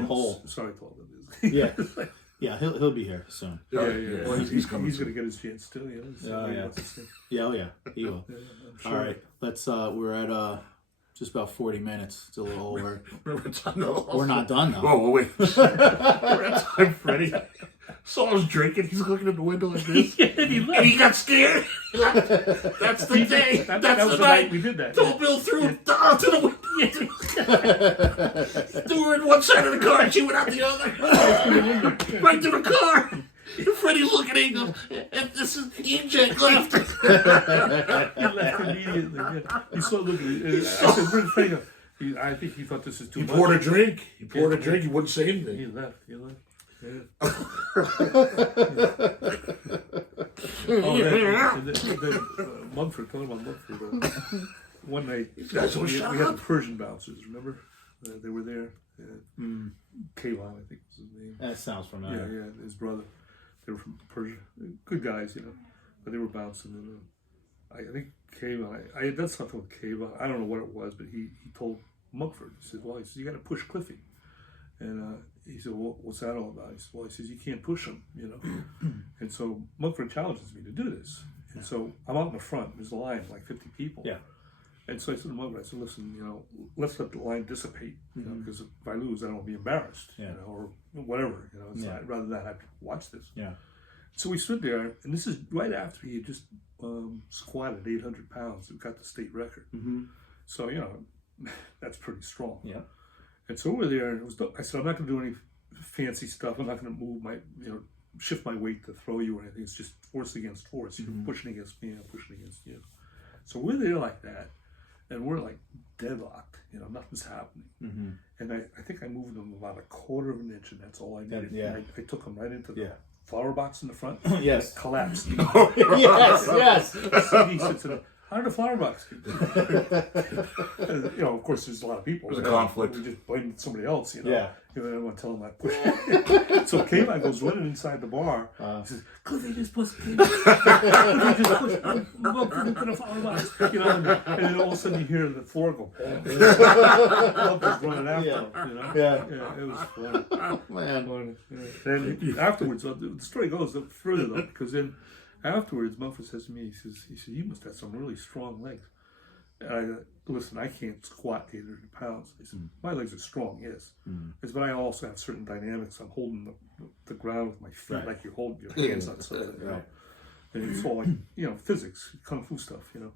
red hole. Sorry to all of this. Yeah. Yeah, he'll be here soon. Yeah. Well, he's coming. He's going to get his chance too. You know, so Oh, he yeah. wants to stay. Yeah, oh yeah, he will. Yeah, I'm sure. All right, let's. We're at just about 40 minutes. It's a little over. Remember time? No, We're not done though. Oh, wait. We're at time, Freddie. Saw us drinking. He's looking at the window like this. and he left. And he got scared. That's the day. That That's was the night we did that. Told Bill threw to the window. Threw her in one side of the car and she went out the other. Right to the car. And Freddie's looking at him and this is eject left. He left immediately. Yeah. He saw looking at it. I said, "Where's Freddie?" I think he thought this is too He much. poured a drink. He poured a drink. He wouldn't say anything. He left. Yeah. Mumford, talking about Mumford. One night, we had the Persian bouncers, remember? They were there. Kayvon, I think was his name. That sounds familiar. Yeah, his brother. They were from Persia. Good guys, you know. But they were bouncing. And, I think Kayvon, I had done something with Kayvon. I don't know what it was, but he told Mumford, he said, you got to push Cliffy. And he said, well, what's that all about? He said, he says, you can't push him, you know. And so Mumford challenges me to do this. And so I'm out in the front. There's a line of like 50 people. Yeah. And so I said to Mumford, I said, listen, you know, let's let the line dissipate, you know, because if I lose, I don't want to be embarrassed, you know, or whatever, you know. I'd rather not have people watch this. Yeah. So we stood there, and this is right after he had just squatted 800 pounds and got the state record. So, you know, that's pretty strong. Yeah. And so we're there, and I said, I'm not going to do any fancy stuff. I'm not going to move shift my weight to throw you or anything. It's just force against force. You're pushing against me, I'm pushing against you. So we're there like that, and we're like deadlocked. You know, nothing's happening. And I think I moved him about 1/4 of an inch, and that's all I needed. Yeah. I took him right into the flower box in the front. Yes. It collapsed. Yes. He sits in how did the flower box get you know, of course, there's a lot of people. There's a conflict. We just blamed somebody else, you know. Yeah. You know, I want to tell him I pushed it. So Kayvon goes running inside the bar. He says, Cliffy just pushed Kayvon. Cliffy just pushed the flower box. You know, and then all of a sudden you hear the floor go. Love was running after him, you know. Yeah, it was funny. Man. Then afterwards, the story goes further though, because then afterwards, Mumford says to me, he says, you must have some really strong legs. And listen, I can't squat 800 pounds. He said, my legs are strong, yes. But I also have certain dynamics. I'm holding the ground with my feet like you hold your hands on something, you know. And it's all like, you know, physics, kung fu stuff, you know.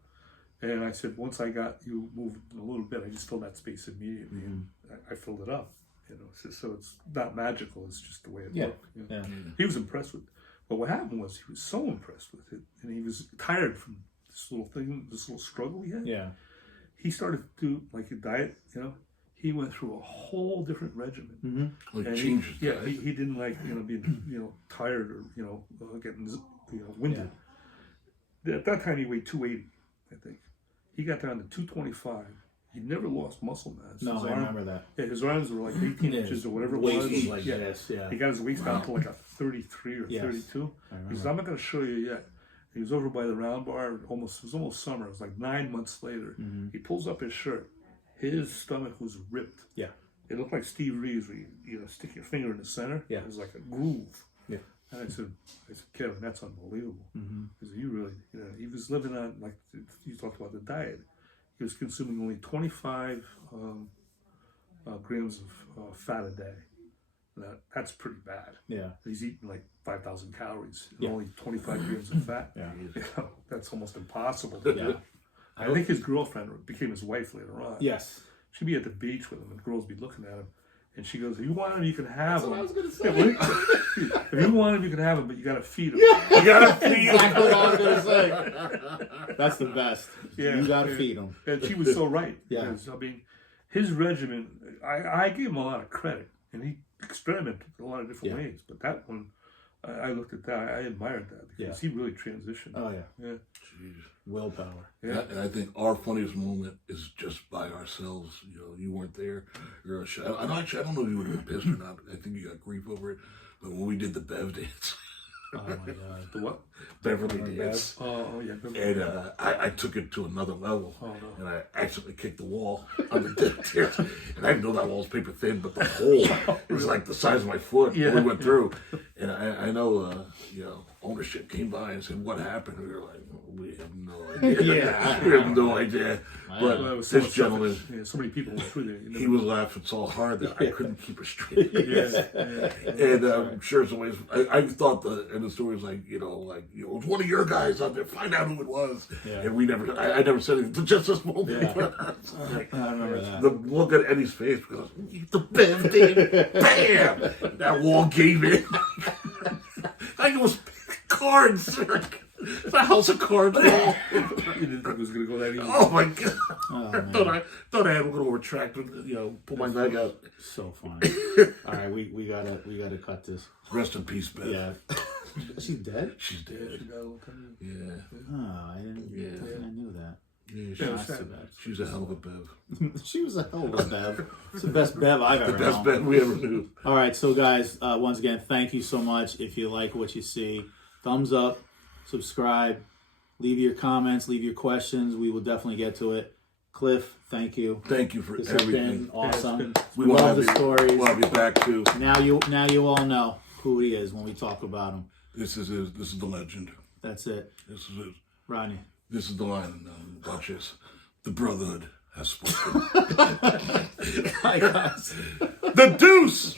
And I said, once I got you moved a little bit, I just filled that space immediately. And I filled it up, you know. So it's not magical, it's just the way it looked. You know? He was impressed with it. But what happened was he was so impressed with it, and he was tired from this little thing, this little struggle he had. Yeah. He started to do like a diet, you know. He went through a whole different regimen. Like changes. He didn't like, you know, being, you know, tired or, you know, getting, you know, winded. At that time he weighed 280, I think. He got down to 225. He never lost muscle mass. No, I remember that. Yeah, his arms were like 18 inches or whatever it was. Waist was like this, He got his waist down to like a 33 or 32. He said, I'm not going to show you yet. He was over by the round bar. It was almost summer. It was like 9 months later. He pulls up his shirt. His stomach was ripped. Yeah. It looked like Steve Reeves where you stick your finger in the center. Yeah. It was like a groove. Yeah. And I said, Kevin, that's unbelievable. He said, you really, you know, he was living on, like you talked about the diet. He was consuming only 25 grams of fat a day. That's pretty bad. Yeah. He's eating like 5,000 calories and only 25 grams of fat. You know, that's almost impossible. I think his girlfriend became his wife later on. Yes. She'd be at the beach with him and girls be looking at him. And she goes, if you want him, you can have him. That's what I was going to say. If you want him, you can have him, but you got to feed him. You got to feed him. Exactly what I was going to say. That's the best. You got to feed him. And she was so right. Because, I mean, his regimen, I gave him a lot of credit. And he experimented in a lot of different ways. But that one, I looked at that, I admired that. Because he really transitioned. Oh, yeah. Jeez. Willpower. Yeah. And I think our funniest moment is just by ourselves. You know, you weren't there. You're I don't know if you would have been pissed or not. I think you got grief over it. But when we did the Bev dance, Oh my god. The what? Beverly Dance. Oh yeah. And I took it to another level, Oh, no. and I accidentally kicked the wall on the deck there. And I didn't know that wall was paper thin, but the hole is like the size of my foot. Yeah. We went through, and I know, ownership came by and said, "What happened?" We were like, "We have no idea." Yeah. We have no idea. But Well, it was so this much gentleman, stuff. Yeah, so many people went through there. You he was laughing so hard that I couldn't keep a straight Yeah. face. And I'm sure somebody's. I thought and the story was like, it was one of your guys out there. Find out who it was. Yeah. And we never. I never said anything. Just this moment. Yeah. Like, I remember that. the look at Eddie's face because the Bev did. Bam! That wall gave in. Like it was cards. Like, it's a house of cards wall. You didn't think it was gonna go that easy. Oh my god! Oh, I man. thought I had a little retract, pull my leg out. So funny. All right, we gotta cut this. Rest in peace, Bev. Yeah. She's dead? She's dead. Yeah. Oh, I didn't. Yeah. I knew that. Yeah, That's too bad. she's a hell of a Bev. She was a hell of a Bev. It's the best Bev I've ever The best known. Bev we ever knew. All right, so guys, once again, thank you so much. If you like what you see, thumbs up, subscribe, leave your comments, leave your questions. We will definitely get to it. Cliff, thank you. Thank you for This has everything. been awesome. We We want to love have the you. stories. We'll have you back too. Now you all know who he is when we talk about him. This is the legend. That's it. This is it. Rodney. This is the line. Watch this. The Brotherhood has spoken. Hi guys. The Deuce.